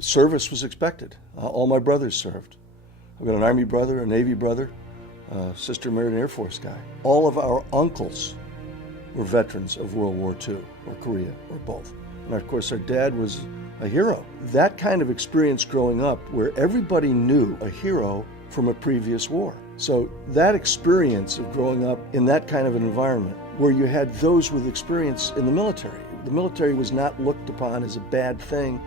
Service was expected. All my brothers served. I've got an Army brother, a Navy brother, sister married an Air Force guy. All of our uncles were veterans of World War II or Korea or both. And of course, our dad was a hero. That kind of experience growing up where everybody knew a hero from a previous war. So that experience of growing up in that kind of an environment where you had those with experience in the military was not looked upon as a bad thing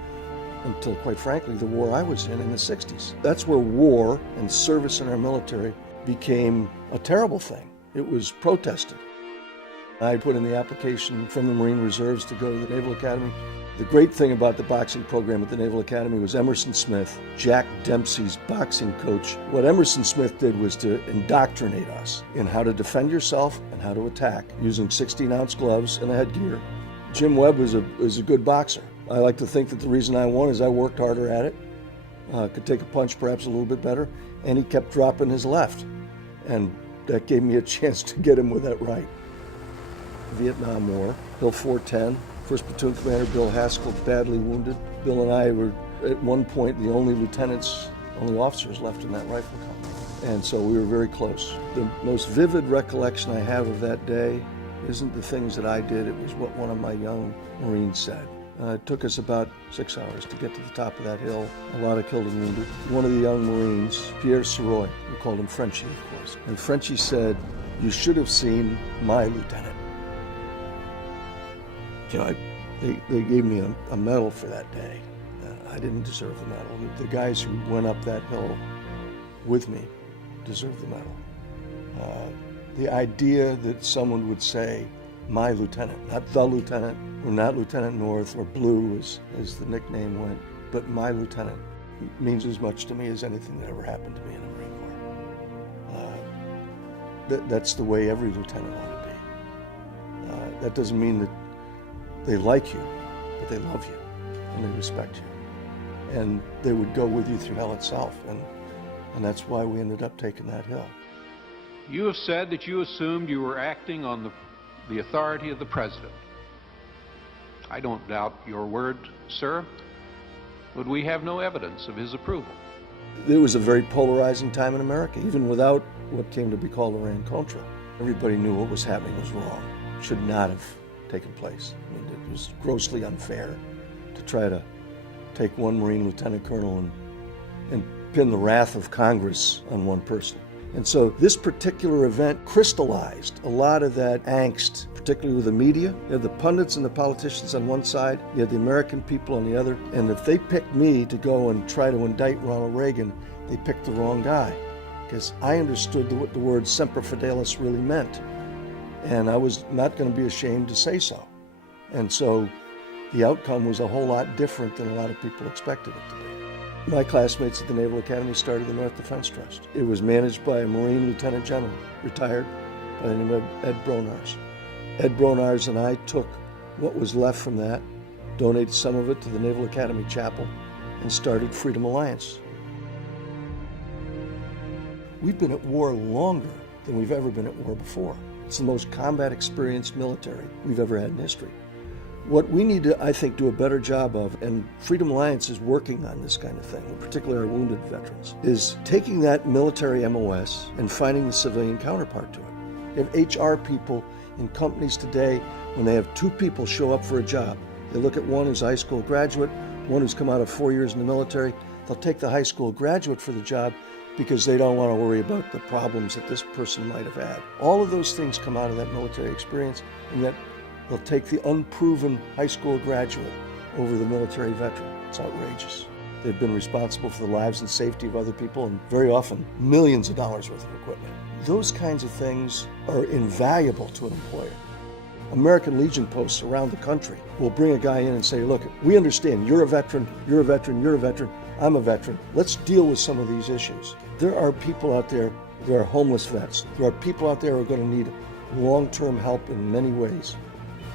until, quite frankly, the war I was in the 60s. That's where war and service in our military became a terrible thing. It was protested. I put in the application from the Marine Reserves to go to the Naval Academy. The great thing about the boxing program at the Naval Academy was Emerson Smith, Jack Dempsey's boxing coach. What Emerson Smith did was to indoctrinate us in how to defend yourself and how to attack using 16-ounce gloves and a headgear. Jim Webb was a good boxer. I like to think that the reason I won is I worked harder at it, could take a punch perhaps a little bit better, and he kept dropping his left. And that gave me a chance to get him with that right. Vietnam War, Hill 410, 1st Platoon Commander Bill Haskell badly wounded. Bill and I were at one point the only officers left in that rifle company. And so we were very close. The most vivid recollection I have of that day isn't the things that I did, it was what one of my young Marines said. It took us about 6 hours to get to the top of that hill. A lot of killed and wounded. One of the young Marines, Pierre Sirois, we called him Frenchie, of course. And Frenchie said, "You should have seen my lieutenant." You know, they gave me a medal for that day. I didn't deserve the medal. The guys who went up that hill with me deserved the medal. The idea that someone would say, "My lieutenant," not the lieutenant, or not Lieutenant North, or Blue as the nickname went, but my lieutenant means as much to me as anything that ever happened to me in the Marine Corps. That's the way every lieutenant ought to be. That doesn't mean that they like you, but they love you, and they respect you. And they would go with you through hell itself, and that's why we ended up taking that hill. You have said that you assumed you were acting on the authority of the President. I don't doubt your word, sir, but we have no evidence of his approval. It was a very polarizing time in America, even without what came to be called Iran-Contra. Everybody knew what was happening was wrong, should not have taken place. I mean, it was grossly unfair to try to take one Marine lieutenant colonel and pin the wrath of Congress on one person. And so this particular event crystallized a lot of that angst, particularly with the media. You had the pundits and the politicians on one side, you had the American people on the other, and if they picked me to go and try to indict Ronald Reagan, they picked the wrong guy, because I understood what the word semper fidelis really meant, and I was not going to be ashamed to say so. And so the outcome was a whole lot different than a lot of people expected it to be. My classmates at the Naval Academy started the North Defense Trust. It was managed by a Marine Lieutenant General, retired, by the name of Ed Bronars. Ed Bronars and I took what was left from that, donated some of it to the Naval Academy Chapel, and started Freedom Alliance. We've been at war longer than we've ever been at war before. It's the most combat experienced military we've ever had in history. What we need to, I think, do a better job of, and Freedom Alliance is working on this kind of thing, particularly our wounded veterans, is taking that military MOS and finding the civilian counterpart to it. You have HR people in companies today, when they have two people show up for a job, they look at one who's a high school graduate, one who's come out of 4 years in the military, they'll take the high school graduate for the job because they don't want to worry about the problems that this person might have had. All of those things come out of that military experience, and yet they'll take the unproven high school graduate over the military veteran. It's outrageous. They've been responsible for the lives and safety of other people, and very often millions of dollars worth of equipment. Those kinds of things are invaluable to an employer. American Legion posts around the country will bring a guy in and say, "Look, we understand you're a veteran, you're a veteran, you're a veteran, I'm a veteran. Let's deal with some of these issues." There are people out there, there are homeless vets. There are people out there who are going to need long-term help in many ways.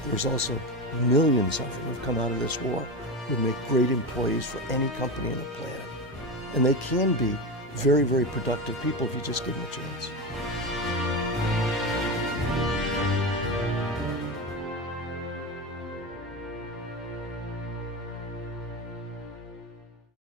There's also millions of them who have come out of this war who make great employees for any company on the planet. And they can be very, very productive people if you just give them a chance.